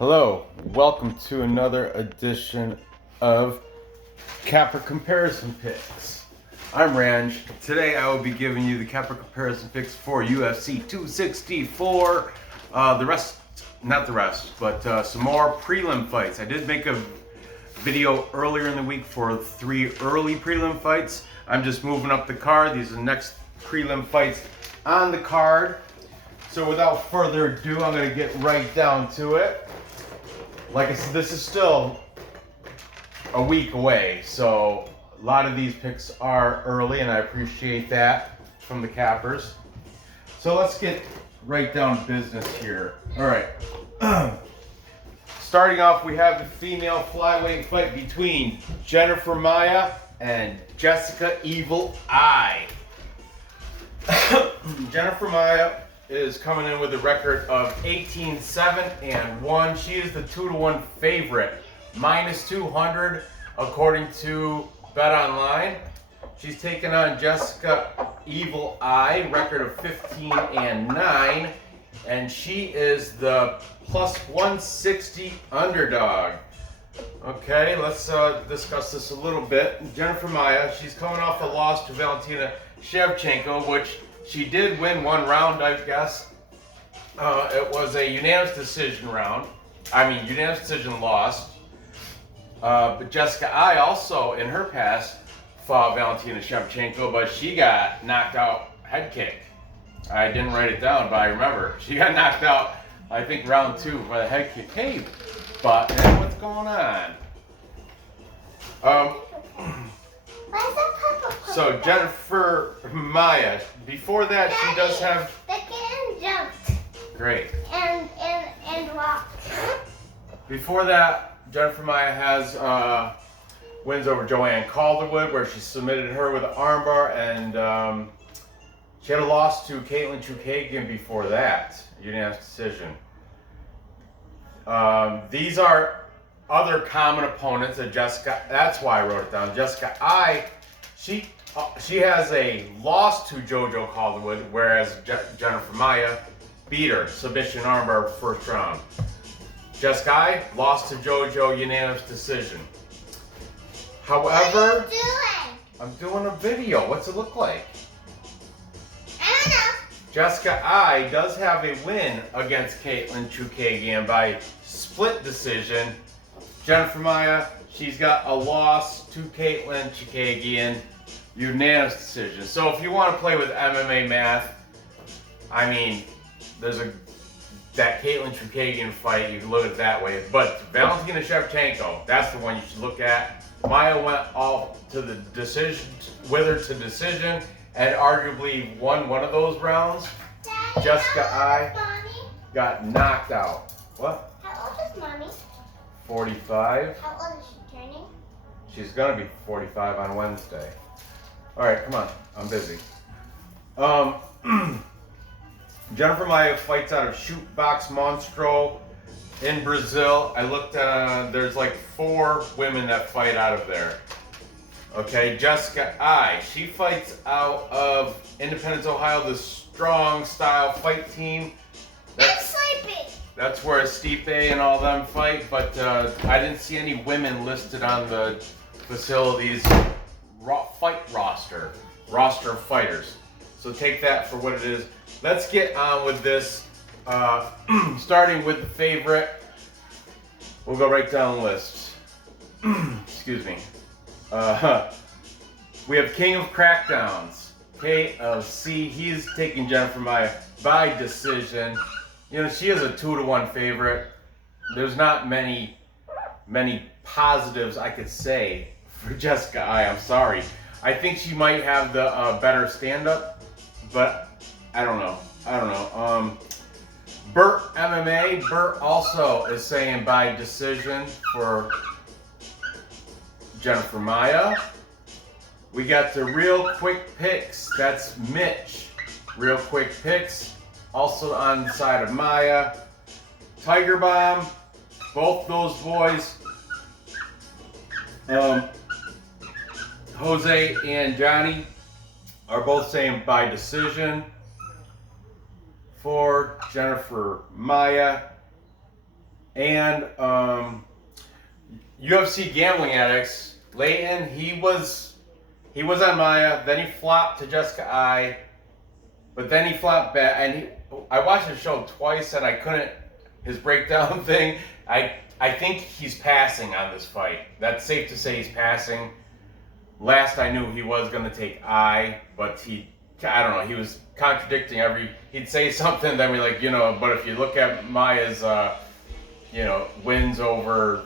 Hello, welcome to another edition of Capper Comparison Picks. I'm Ranj. Today I will be giving you the Capper Comparison Picks for UFC 264. Some more prelim fights. I did make a video earlier in the week for 3 early prelim fights. I'm just moving up the card. These are the next prelim fights on the card. So without further ado, I'm going to get right down to it. Like I said, this is still a week away, so a lot of these picks are early, and I appreciate that from the cappers. So let's get right down to business here. All right. Starting off, we have the female flyweight fight between Jennifer Maia and Jessica Evil Eye. Jennifer Maia is coming in with a record of 18-7-1. She is the 2-1 favorite, -200 according to Bet Online. She's taking on Jessica Evil Eye, record of 15-9, and she is the +160 underdog. Okay, let's discuss this a little bit. Jennifer Maia, she's coming off a loss to Valentina Shevchenko, which she did win one round, I guess. It was a unanimous decision unanimous decision loss. But Jessica Eye also, in her past, fought Valentina Shevchenko, but she got knocked out head kick. I didn't write it down, but I remember. She got knocked out, I think, round 2 by the head kick. Hey, but what's going on? So Jennifer Maia, before that, Daddy, she does have. The kitten jumped. Great. And walked. Before that, Jennifer Maia has wins over Joanne Calderwood, where she submitted her with an armbar, and she had a loss to Caitlin Chukagian before that, unanimous decision. These are other common opponents that Jessica. That's why I wrote it down. Jessica Eye. She has a loss to JoJo Calderwood, whereas Jennifer Maia beat her, submission armbar first round. Jessica Eye lost to JoJo, unanimous decision. However, what are you doing? I'm doing a video. What's it look like? I don't know. Jessica Eye does have a win against Caitlin Chukagian by split decision. Jennifer Maia, she's got a loss to Caitlin Chukagian, unanimous decision. So if you want to play with MMA math, I mean, there's that Caitlin Chukagian fight, you can look at it that way. But Valentina Shevchenko, that's the one you should look at. Maia went all to the decision, with her to decision, and arguably won one of those rounds. Daddy, Jessica Eye Mommy? got knocked out. What? How old is Mommy? 45. How old is she turning? She's gonna be 45 on Wednesday. All right, come on, I'm busy. Jennifer Maia fights out of Shootbox Monstro in Brazil. I looked at, there's like 4 women that fight out of there. Okay, Jessica Eye, she fights out of Independence, Ohio, the Strong Style Fight Team. I'm sleeping. That's where Stipe and all them fight, but I didn't see any women listed on the facility's fight roster of fighters. So take that for what it is. Let's get on with this, starting with the favorite. We'll go right down the list. Excuse me. We have King of Crackdowns, KLC. He's taking Jennifer Maia by decision. You know, she is a 2-1 favorite. There's not many positives I could say for Jessica Eye. I'm sorry. I think she might have the better stand-up, but I don't know. Burt MMA. Burt also is saying by decision for Jennifer Maia. We got the Real Quick Picks. That's Mitch. Real Quick Picks. Also on the side of Maia. Tiger Bomb. Both those boys. Jose and Johnny are both saying by decision for Jennifer Maia. And UFC gambling addicts. Leighton, he was on Maia, then he flopped to Jessica I, but then he flopped back. And I watched the show twice, and I couldn't. His breakdown thing. I think he's passing on this fight. That's safe to say he's passing. Last I knew, he was going to take I, but I don't know, he was contradicting he'd say something, then we're like, but if you look at Maia's, wins over,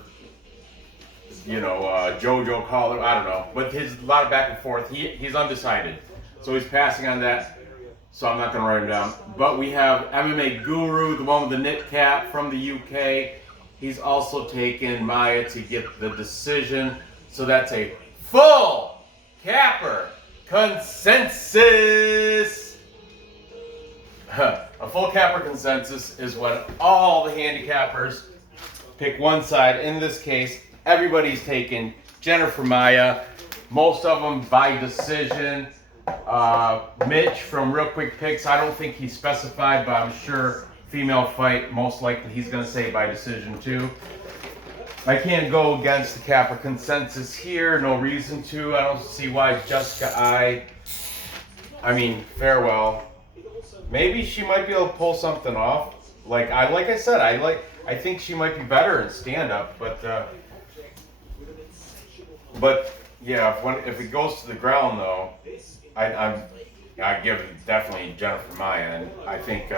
JoJo Caller, I don't know, but his a lot of back and forth, he's undecided. So he's passing on that, so I'm not going to write him down. But we have MMA Guru, the one with the knit cap from the UK. He's also taken Maia to get the decision, so that's a full capper consensus. A full capper consensus is when all the handicappers pick one side. In this case, everybody's taken Jennifer Maia, most of them by decision. Mitch from Real Quick Picks, I don't think he specified, but I'm sure female fight, most likely he's going to say by decision too. I can't go against the capper consensus here. No reason to. I don't see why Jessica I mean, farewell. Maybe she might be able to pull something off. Like I said, I think she might be better in stand up, but yeah, if it goes to the ground though, I give definitely Jennifer Maia, and I think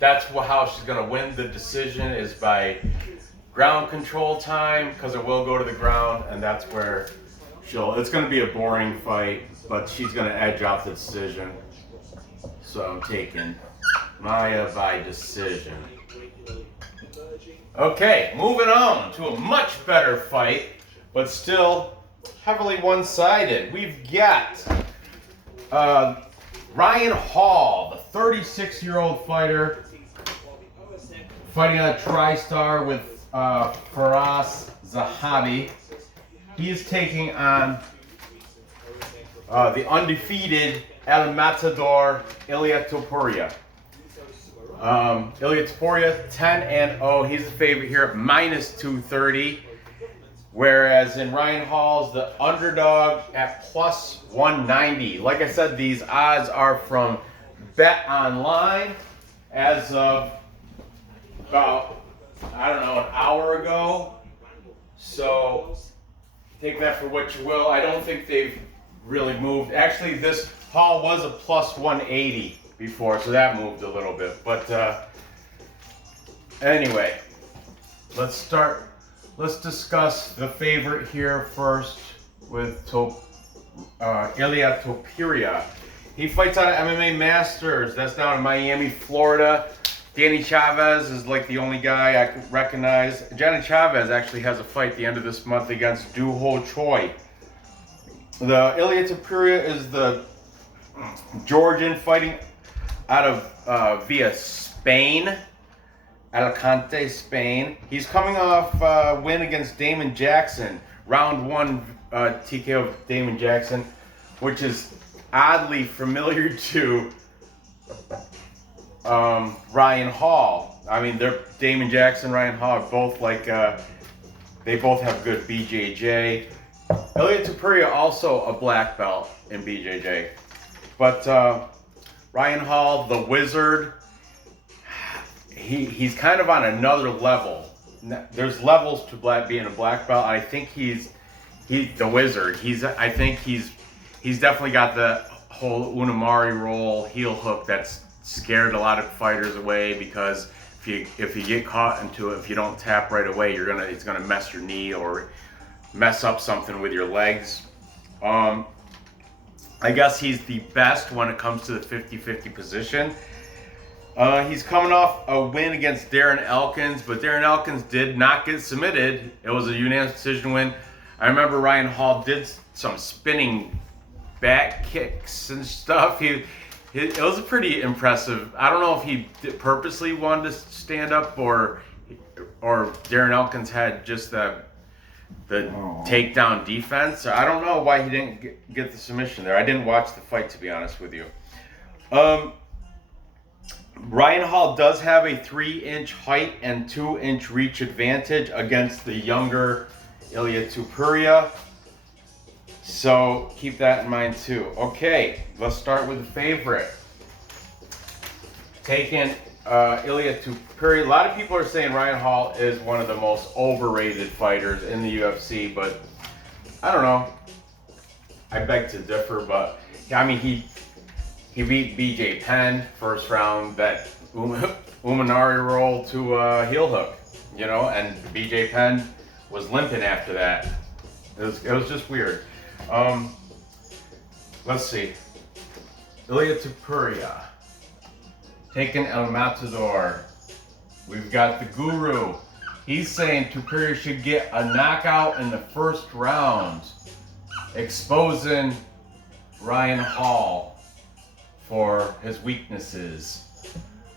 that's how she's gonna win the decision is by ground control time, because it will go to the ground, and that's where it's going to be a boring fight, but she's going to edge out the decision. So I'm taking Maia by decision. Okay, moving on to a much better fight, but still heavily one-sided. We've got Ryan Hall, the 36-year-old fighter, fighting on a TriStar with Faraz Zahabi. He is taking on the undefeated El Matador Ilia Topuria. Ilia Topuria 10-0. He's the favorite here at -230. Whereas in Ryan Hall's the underdog at +190. Like I said, these odds are from Bet Online as of about, I don't know, an hour ago. So take that for what you will. I don't think they've really moved. Actually, this Hall was a +180 before, so that moved a little bit. But anyway, let's discuss the favorite here first with Ilia Topuria. He fights out of MMA Masters. That's down in Miami, Florida. Danny Chavez is like the only guy I could recognize. Danny Chavez actually has a fight at the end of this month against Du Ho Choi. The Ilia Topuria is the Georgian fighting out of via Spain, Alicante, Spain. He's coming off a win against Damon Jackson, round 1 TKO of Damon Jackson, which is oddly familiar to Ryan Hall. I mean, they're Damon Jackson, Ryan Hall are both like they both have good BJJ. Ilia Topuria also a black belt in BJJ, but Ryan Hall, the Wizard, he's kind of on another level. There's levels to being a black belt. I think he's the Wizard. I think he's definitely got the whole Unamari roll, heel hook that's scared a lot of fighters away, because if you get caught into it, if you don't tap right away, it's gonna mess your knee or mess up something with your legs. I guess he's the best when it comes to the 50-50 position. He's coming off a win against Darren Elkins, but Darren Elkins did not get submitted. It was a unanimous decision win. I remember Ryan Hall did some spinning back kicks and stuff. It was pretty impressive. I don't know if he purposely wanted to stand up or Darren Elkins had just the takedown defense. I don't know why he didn't get the submission there. I didn't watch the fight, to be honest with you. Ryan Hall does have a 3-inch height and 2-inch reach advantage against the younger Ilia Topuria. So keep that in mind too. Okay, let's start with the favorite. Taking Ilia Topuria. A lot of people are saying Ryan Hall is one of the most overrated fighters in the UFC, but I don't know. I beg to differ, but I mean he beat BJ Penn first round, that Umanari roll to heel hook, you know, and BJ Penn was limping after that. It was just weird. Let's see. Ilia Topuria taking El Matador. We've got the Guru. He's saying Topuria should get a knockout in the first round, exposing Ryan Hall for his weaknesses.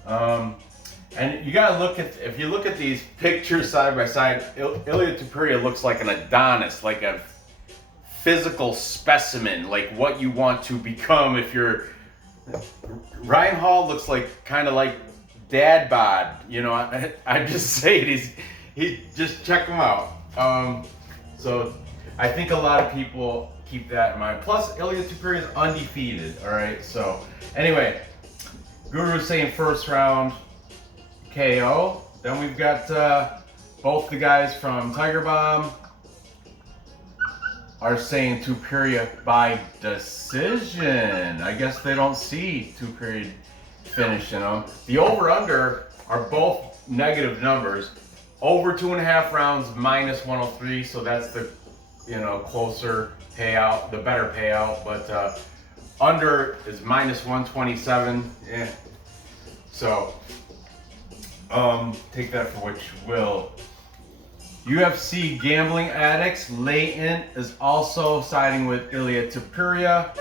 And you gotta look at, if you look at these pictures side by side, Ilia Topuria looks like an Adonis, like a physical specimen, like what you want to become if you're. Ryan Hall looks like kind of like dad bod, you know. I just say it. He just check him out. So I think a lot of people keep that in mind. Plus, Ilia Topuria is undefeated. All right. So anyway, Guru's saying first round KO. Then we've got both the guys from Tiger Bomb are saying Topuria by decision. I guess they don't see Topuria finishing them. The over-under are both negative numbers. Over 2.5 rounds, -103, so that's the, you know, closer payout, the better payout. But under is -127. Yeah. So take that for what you will. UFC gambling addicts, Leighton is also siding with Ilia Topuria.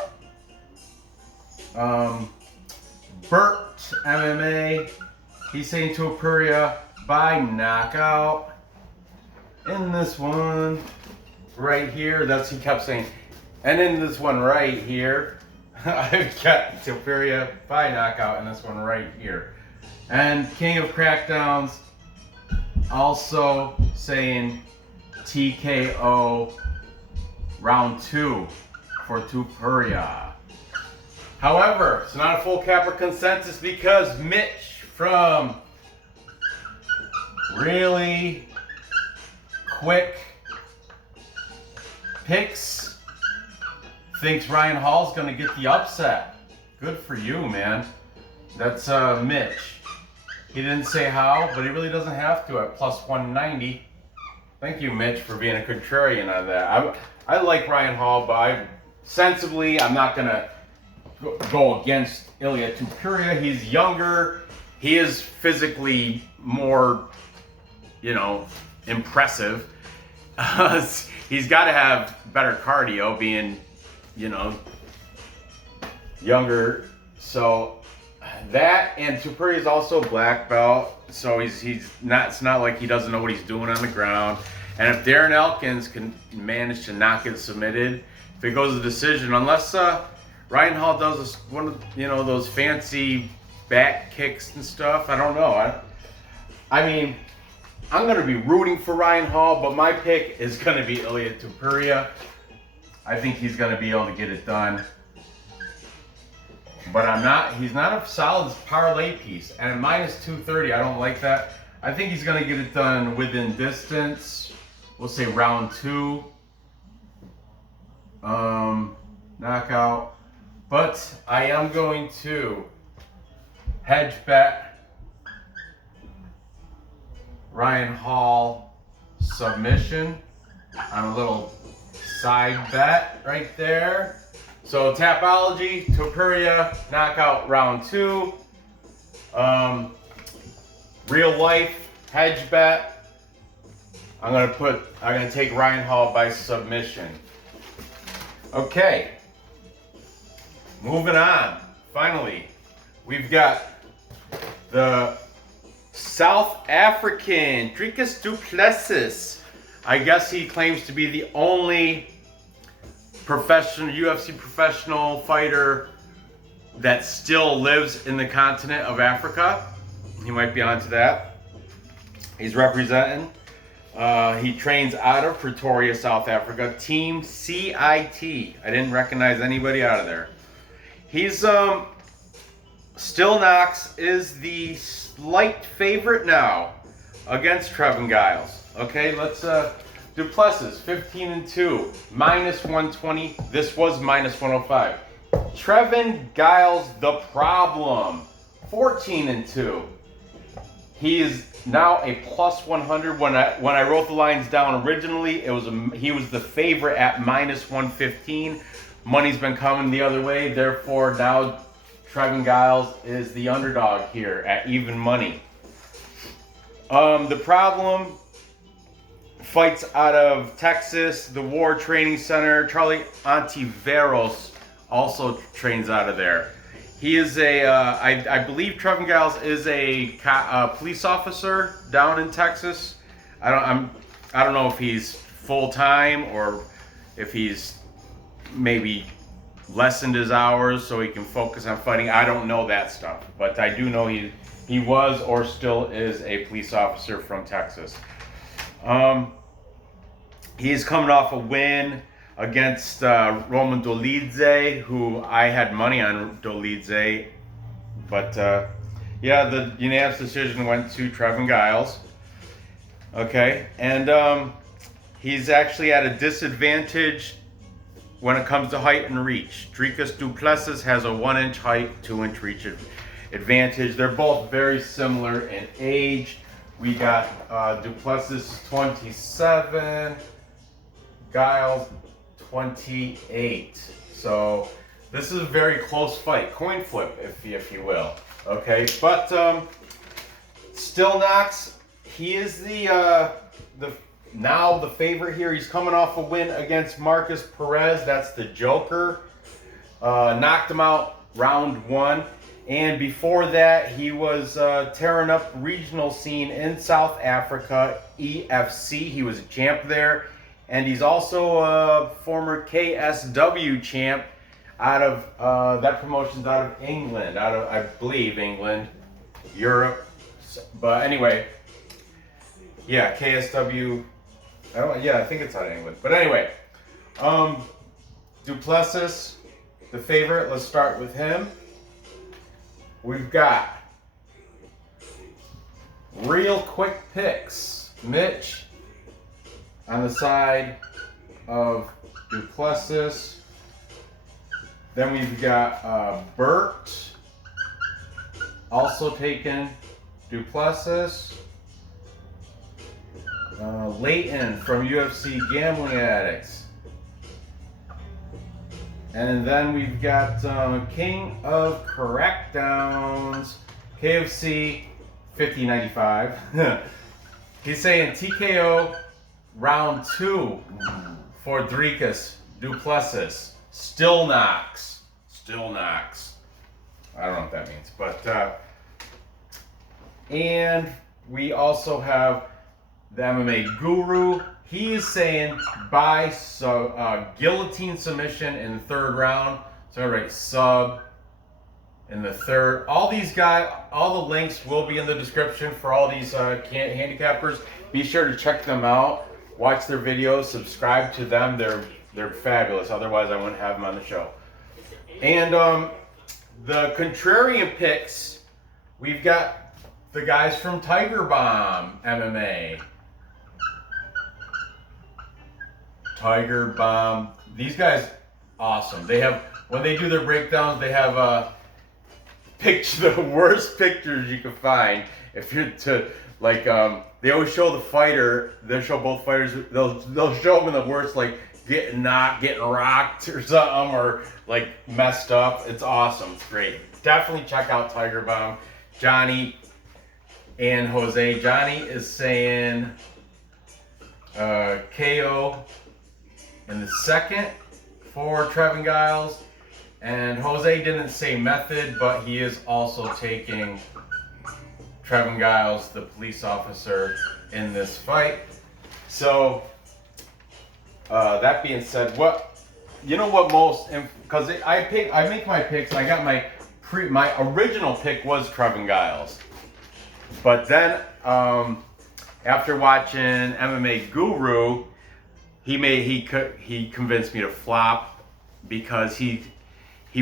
Burt MMA, he's saying Topuria by knockout. In this one right here, that's he kept saying. And in this one right here, I've got Topuria by knockout in this one right here. And King of Crackdowns also saying TKO round 2 for Topuria. However, it's not a full capper consensus because Mitch from Really Quick Picks thinks Ryan Hall's going to get the upset. Good for you, man. That's Mitch. He didn't say how, but he really doesn't have to at +190. Thank you, Mitch, for being a contrarian on that. I like Ryan Hall, but I'm not going to go against Ilia Topuria. He's younger. He is physically more, you know, impressive. He's got to have better cardio being, you know, younger. So that, and Topuria is also black belt, so he's not. It's not like he doesn't know what he's doing on the ground. And if Darren Elkins can manage to not get submitted, if it goes to decision, unless Ryan Hall does one of, you know, those fancy back kicks and stuff, I don't know. I mean, I'm gonna be rooting for Ryan Hall, but my pick is gonna be Ilia Topuria. I think he's gonna be able to get it done. But he's not a solid parlay piece. And at -230, I don't like that. I think he's going to get it done within distance. We'll say round 2. Knockout. But I am going to hedge bet Ryan Hall submission on a little side bet right there. So Tapology, Topuria, knockout round 2. Real life hedge bet. I'm gonna take Ryan Hall by submission. Okay. Moving on. Finally, we've got the South African Dricus DuPlessis. I guess he claims to be the only UFC professional fighter that still lives in the continent of Africa. He might be onto that. He's representing. He trains out of Pretoria, South Africa. Team CIT. I didn't recognize anybody out of there. He's Still Knox is the slight favorite now against Trevin Giles. Okay, let's DuPlessis 15-2, -120. This was -105. Trevin Giles, the problem, 14-2. He is now a +100. When I wrote the lines down originally, he was the favorite at -115. Money's been coming the other way, therefore now Trevin Giles is the underdog here at even money. The problem fights out of Texas, the War Training Center. Charlie Ontiveros also trains out of there. He is I believe Trevin Giles is a police officer down in Texas. I don't know if he's full time or if he's maybe lessened his hours so he can focus on fighting. I don't know that stuff, but I do know he was or still is a police officer from Texas. He's coming off a win against Roman Dolidze, who I had money on Dolidze, but yeah, the unanimous decision went to Trevin Giles. Okay, and he's actually at a disadvantage when it comes to height and reach. Dricus DuPlessis has a 1-inch height, 2-inch reach advantage. They're both very similar in age. We got DuPlessis 27, Giles 28. So this is a very close fight, coin flip, if you will. Okay, but Still Knox, he is now the favorite here. He's coming off a win against Marcus Perez. That's the Joker. Knocked him out round 1. And before that, he was tearing up regional scene in South Africa, EFC. He was a champ there. And he's also a former KSW champ out of, that promotion's out of England, I believe, England, Europe. But anyway, yeah, KSW, I think it's out of England. But anyway, DuPlessis, the favorite, let's start with him. We've got real quick picks. Mitch on the side of DuPlessis. Then we've got Bert, also taking DuPlessis. Leighton from UFC Gambling Addicts. And then we've got King of Crackdowns, KFC 5095. He's saying TKO round 2 for Dricus DuPlessis. Still Knox. Still Knox. I don't know what that means. But, and we also have the MMA Guru. He's saying by guillotine submission in the 3rd round. So I write sub in the 3rd. All these guys, all the links will be in the description for all these handicappers. Be sure to check them out. Watch their videos. Subscribe to them. They're fabulous. Otherwise, I wouldn't have them on the show. And the contrarian picks, we've got the guys from Tiger Bomb MMA. Tiger Bomb. These guys, awesome. They have, when they do their breakdowns, they have the worst pictures you can find. If you're to, like, they always show the fighter, they'll show both fighters, they'll show them in the worst, like, getting knocked, getting rocked or something, or, like, messed up. It's awesome. It's great. Definitely check out Tiger Bomb. Johnny and Jose. Johnny is saying KO in the 2nd for Trevin Giles. And Jose didn't say method, but he is also taking Trevin Giles, the police officer, in this fight. So, that being said, because I make my picks, I got my original pick was Trevin Giles. But then, after watching MMA Guru, he convinced me to flop because he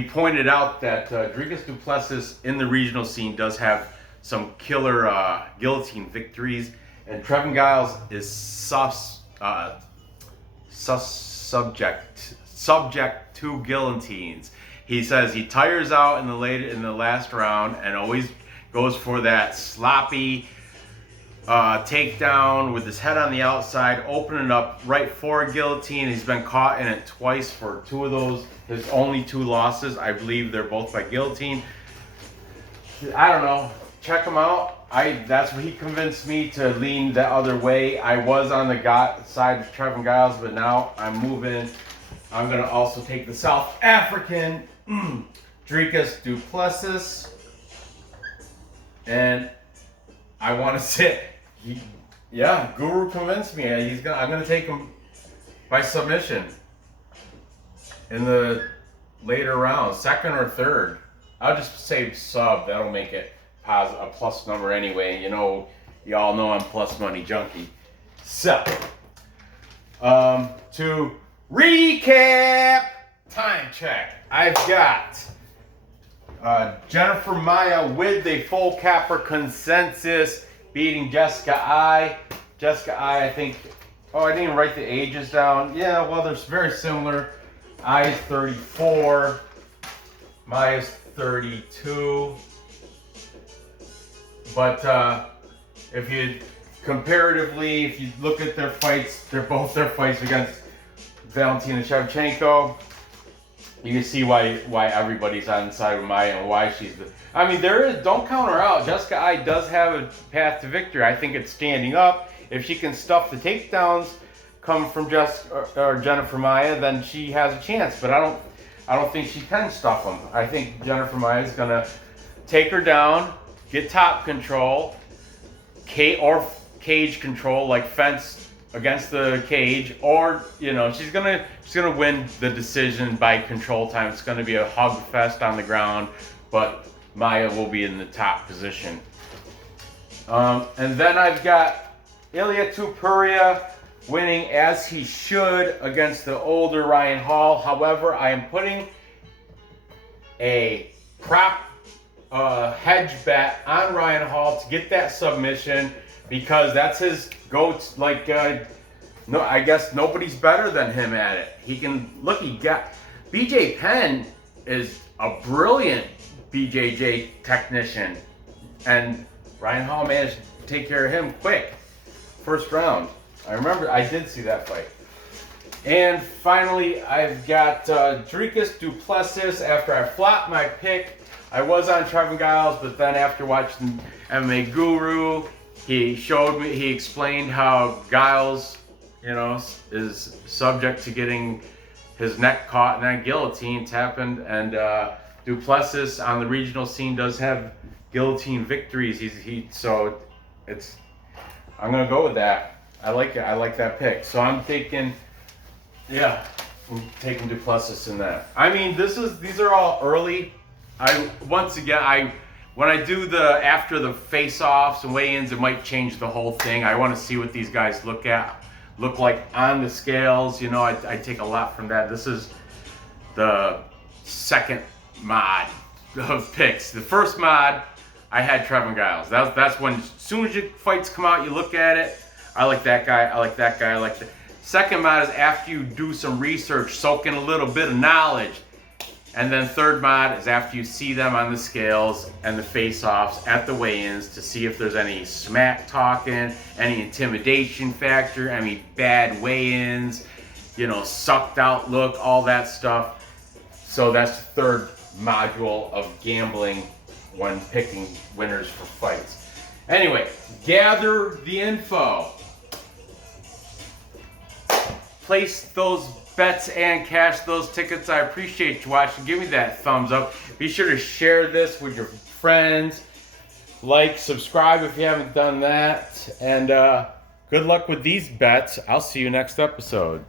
pointed out that Dricus DuPlessis in the regional scene does have some killer guillotine victories, and Trevin Giles is subject to guillotines. He says he tires out in the last round and always goes for that sloppy takedown with his head on the outside, opening up right for a guillotine. He's been caught in it twice for two of those. His only two losses, I believe they're both by guillotine. I don't know. Check him out. That's what he convinced me to lean the other way. I was on the side of Trevin Giles, but now I'm moving. I'm going to also take the South African Dricus DuPlessis. And I want to say, Guru convinced me. I'm going to take him by submission in the later rounds, second or third. I'll just say sub. That'll make it a plus number anyway. You know, y'all know I'm plus money junkie. So, to recap, time check. I've got Jennifer Maia with the full capper consensus beating Jessica I. Jessica I think, I didn't even write the ages down. Yeah, well, they're very similar. I is 34, Maia's 32. But if you look at their fights, they're both their fights against Valentina Shevchenko. You can see why everybody's on the side of Maia and why she's don't count her out. Jessica I does have a path to victory. I think it's standing up. If she can stuff the takedowns come from Jennifer Maia, then she has a chance. But I don't think she can stuff them. I think Jennifer Maia is gonna take her down, get top control, or cage control, like fence against the cage, or she's gonna win the decision by control time. It's gonna be a hug fest on the ground, but Maia will be in the top position. And then I've got Ilia Topuria winning as he should against the older Ryan Hall. However, I am putting a prop hedge bet on Ryan Hall to get that submission because that's his goat. No, I guess nobody's better than him at it. He got BJ Penn is a brilliant BJJ technician, and Ryan Hall managed to take care of him quick. First round. I remember I did see that fight. And finally, I've got Dricus DuPlessis. After I flopped my pick, I was on Trevin Giles, but then after watching MMA Guru, he explained how Giles, is subject to getting his neck caught in that guillotine. It's happened, and DuPlessis on the regional scene does have guillotine victories. I'm gonna go with that. I like it. I like that pick. So I'm taking DuPlessis in that. I mean, these are all early. When I do after the face-offs and weigh-ins, it might change the whole thing. I want to see what these guys look like on the scales. I take a lot from that. This is the second mod of picks. The first mod, I had Trevin Giles. That's when, as soon as your fights come out, you look at it. I like that guy. I like that guy. I like the second mod is after you do some research, soak in a little bit of knowledge. And then third mod is after you see them on the scales and the face-offs at the weigh-ins to see if there's any smack talking, any intimidation factor, any bad weigh-ins, sucked out look, all that stuff. So that's the third module of gambling when picking winners for fights. Anyway, gather the info. Place those bets and cash those tickets. I appreciate you watching. Give me that thumbs up. Be sure to share this with your friends. Like, subscribe if you haven't done that. And good luck with these bets. I'll see you next episode.